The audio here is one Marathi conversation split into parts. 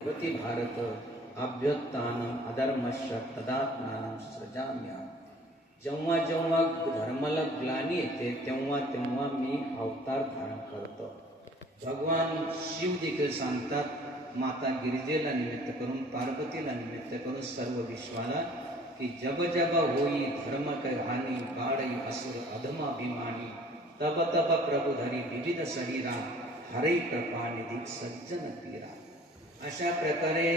भवति भारत अभ्युत्थानम अधर्मस्य तदात्मानं सृजाम्यहम्. जेव्हा जेव्हा धर्माला ग्लानी येते तेव्हा तेव्हा मी अवतार धारण करतो. भगवान शिव देखील सांगतात माता गिरिजेला निमित्त करून, पार्वतीला निमित्त करून सर्व विश्वाला की जब जब होई धर्म कै हानी बाळई असुर अधमाभिमानी तब तब प्रभु धरी विविध शरीरा हरि कृपा निधी सज्जन पीरा. अशा प्रकारे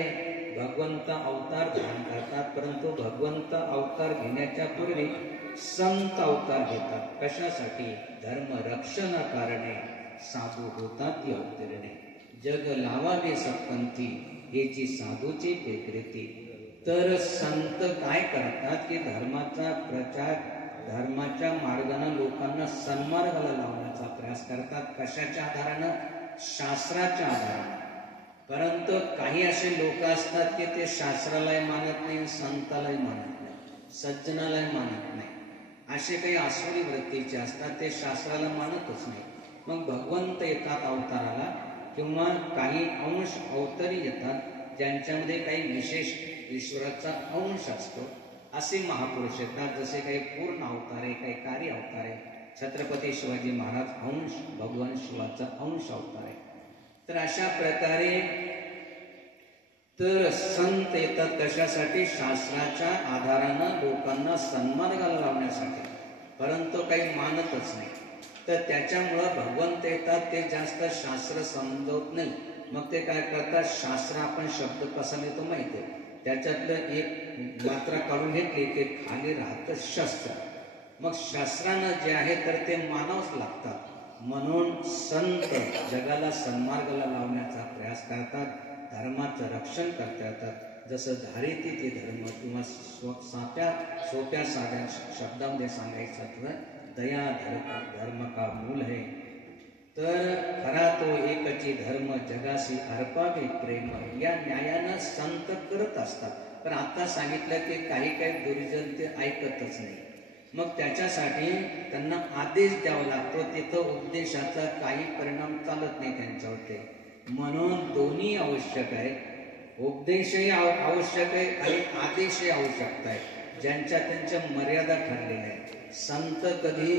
भगवंत अवतार धारण करतात. परंतु भगवंत अवतार घेण्याच्या पूर्वी संत अवतार घेतात. कशासाठी? धर्म रक्षणा कारणे साधू होतात अवतरणे. जग लावावे सत्पंथी याची साधूची पेकरेती. तर संत काय करतात की धर्माचा प्रचार, धर्माच्या मार्गाने लोकांना सन्मार्गाला लावण्याचा प्रयास करतात. कशाच्या आधारानं? शास्त्राच्या आधारानं. परंतु काही असे लोक असतात की ते शास्त्रालाही मानत नाही, संतालाही मानत नाही, सज्जनालाही मानत नाही. असे काही आसुरी वृत्तीचे असतात, ते शास्त्राला मानतच नाही. मग भगवंत येतात अवताराला किंवा काही अंश अवतरी येतात ज्यांच्यामध्ये काही विशेष ईश्वराचा अंश असतो. असे महापुरुष येतात. जसे काही पूर्ण अवतार आहे, काही कार्य अवतार आहे. छत्रपती शिवाजी महाराज अंश भगवान शिवाचा अंश अवतार आहे. तर अशा प्रकारे तर संत येतात कशासाठी? शास्त्राच्या आधारानं लोकांना सन्मार्गाला लावण्यासाठी. परंतु काही मानतच नाही. तर त्याच्यामुळं भगवंत येतात, ते जास्त शास्त्र समजवत नाही. मग ते काय करतात? शास्त्र आपण शब्द कसा लिहितो माहिती आहे, त्याच्यातलं एक मात्रा काढून घेतली की खाली राहतं शस्त्र. मग शास्त्रानं जे आहे तर ते मानावंच लागतात. म्हणून संत जगाला सन्मार्गाला लावण्याचा प्रयास करतात, धर्माचं रक्षण करतात. जसं धारिती ते धर्म किंवा सोप्या साध्या शब्दामध्ये सांगायचं तर दया धर्म का मूल है. तर खरा तो एकची धर्म जगाशी अर्पावे प्रेम. या न्यायानं संत करत असतात. पण आता सांगितलं की काही दुर्जन ते ऐकतच नाही. मग त्याच्यासाठी त्यांना आदेश द्यावा लागतो. तिथं उपदेशाचा काही परिणाम चालत नाही त्यांच्यावरती. म्हणून दोन्ही आवश्यक आहे. उपदेशही आवश्यक आहे आणि आदेशही आवश्यक आहे. ज्यांच्या त्यांच्या मर्यादा ठरलेल्या आहेत. संत कधी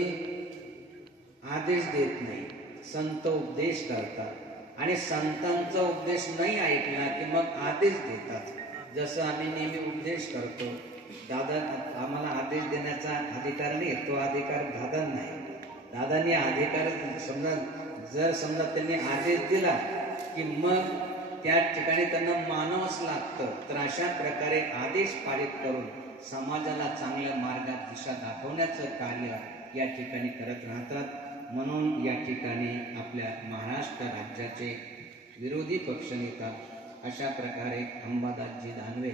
आदेश देत नाही, संत उपदेश करतात. आणि संतांचा उपदेश नाही ऐकला की मग आदेश देतात. जसं आम्ही नेहमी उपदेश करतो, दादा आम्हाला आदेश देण्याचा अधिकार नाही, तो अधिकार दादा नाही. दादांनी अधिकार समजा त्यांनी आदेश दिला की मग त्या ठिकाणी त्यांना मानवच लागतं. तर अशा प्रकारे आदेश पारित करून समाजाला चांगल्या मार्गात दिशा दाखवण्याचं कार्य या ठिकाणी करत राहतात. म्हणून या ठिकाणी आपल्या महाराष्ट्र राज्याचे विरोधी पक्षनेता अशा प्रकारे अंबादासजी दानवे,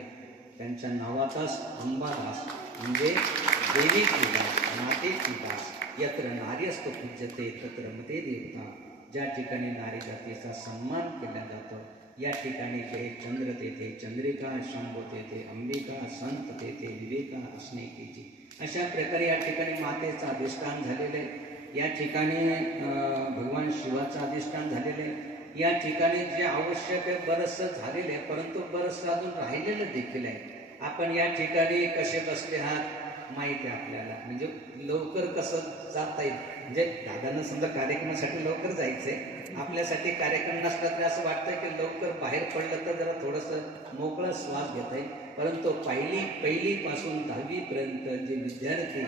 त्यांच्या नावातच अंबादास म्हणजे देवीची दास, मातेची दास. यत्र नार्यस्तु पूज्यते तत्र रमते देवता. ज्या ठिकाणी नारी जातीचा सन्मान केला जातो या ठिकाणी ते चंद्र तेथे चंद्रिका, शंभू तेथे अंबिका, संत तेथे विवेका असणे केची. अशा प्रकारे या ठिकाणी मातेचं अधिष्ठान झालेले, या ठिकाणी भगवान शिवाचं अधिष्ठान झालेले. या ठिकाणी जे आवश्यक आहे बरंचसं झालेलं आहे, परंतु बरंचसं अजून राहिलेलं देखील आहे. आपण या ठिकाणी कसे बसले आहात माहिती आहे आपल्याला. म्हणजे लवकर कसं जाता येईल. म्हणजे दादांना समजा कार्यक्रमासाठी लवकर जायचंय, आपल्यासाठी कार्यक्रम नसला तरी असं वाटतं की लवकर बाहेर पडलं तर जरा थोडंसं मोकळा श्वास घेता येईल. परंतु पहिलीपासून 10वी पर्यंत जे विद्यार्थी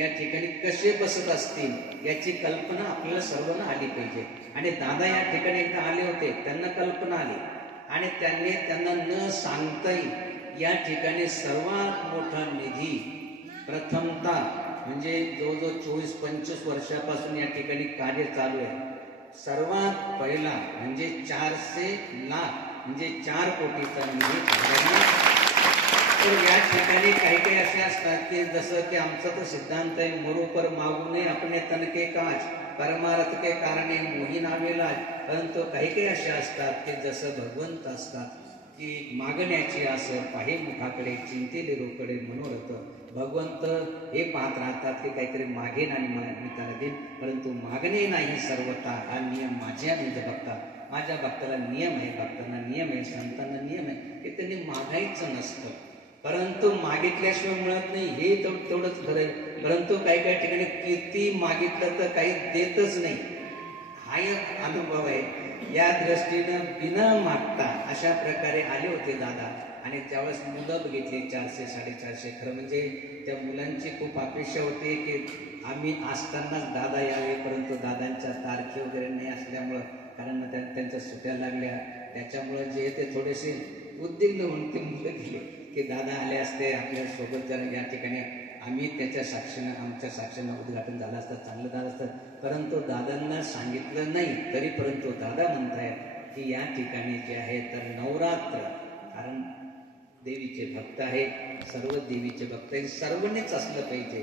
या ठिकाणी कसे बसत असतील याची कल्पना आपल्याला सर्वांना आली पाहिजे. आणि दादा या ठिकाणी एकदा आले होते, त्यांना कल्पना आली आणि त्यांना न सांगताही या ठिकाणी सर्वात मोठा निधी प्रथमता म्हणजे जवळजवळ 24-25 वर्षापासून या ठिकाणी कार्य चालू आहे. सर्वात पहिला म्हणजे 400 लाख म्हणजे 4 कोटीचा निधी. तर या ठिकाणी काही असे असतात की जसं की आमचा तो सिद्धांत आहे, मरू पर मागू नये अपने तन के काज, परमार्थ के कारणे मोही नावेलाज. परंतु काही असे असतात की जसं भगवंत असतात की मागण्याची असं पाहे मुखाकडे चिंतेले रोकडे मनोरथ. भगवंत हे पाहत राहतात की काहीतरी मागेन आणि मी त्याला देईन, परंतु मागणे नाही सर्वता हा नियम माझ्या निज बघता. माझ्या भक्ताला नियम आहे, भक्तांना नियम आहे, संतांना नियम आहे की त्यांनी मागायचं नसतं, परंतु मागितल्याशिवाय मिळत नाही हे तेवढंच खरं आहे. परंतु काही काही ठिकाणी किती मागितलं तर काही देतच नाही, हा एक अनुभव आहे. या दृष्टीनं बिना मागता अशा प्रकारे आले होते दादा. आणि त्यावेळेस मुलं बघितली 400 450. खरं म्हणजे त्या मुलांची खूप अपेक्षा होती की आम्ही असतानाच दादा यावे, परंतु दादांच्या तारखे वगैरे नाही असल्यामुळं, कारण त्यांच्या सुट्या लागल्या, त्याच्यामुळं जे ते थोडेसे उद्विग्न होऊन ते मुलं गेले की दादा आले असते आपल्या सोबत, जर या ठिकाणी आम्ही त्याच्या साक्षीनं आमच्या साक्षीनं उद्घाटन झालं असतं, चांगलं झालं असतं. परंतु दादांना सांगितलं नाही, तरी परंतु दादा म्हणतायत की या ठिकाणी जे आहे तर नवरात्र, कारण देवीचे भक्त आहे, सर्व देवीचे भक्त आहे, सर्वांनीच असलं पाहिजे.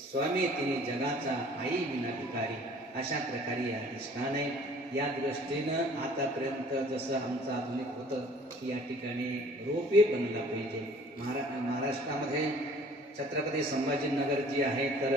स्वामी तिने जगाचा आई विना भिकारी, अशा प्रकारे या स्थान आहे. या दृष्टीनं आतापर्यंत जसं आमचं आधुनिक होतं की या ठिकाणी रोपवे बनला पाहिजे. महाराष्ट्रामध्ये छत्रपती संभाजीनगर जी आहे तर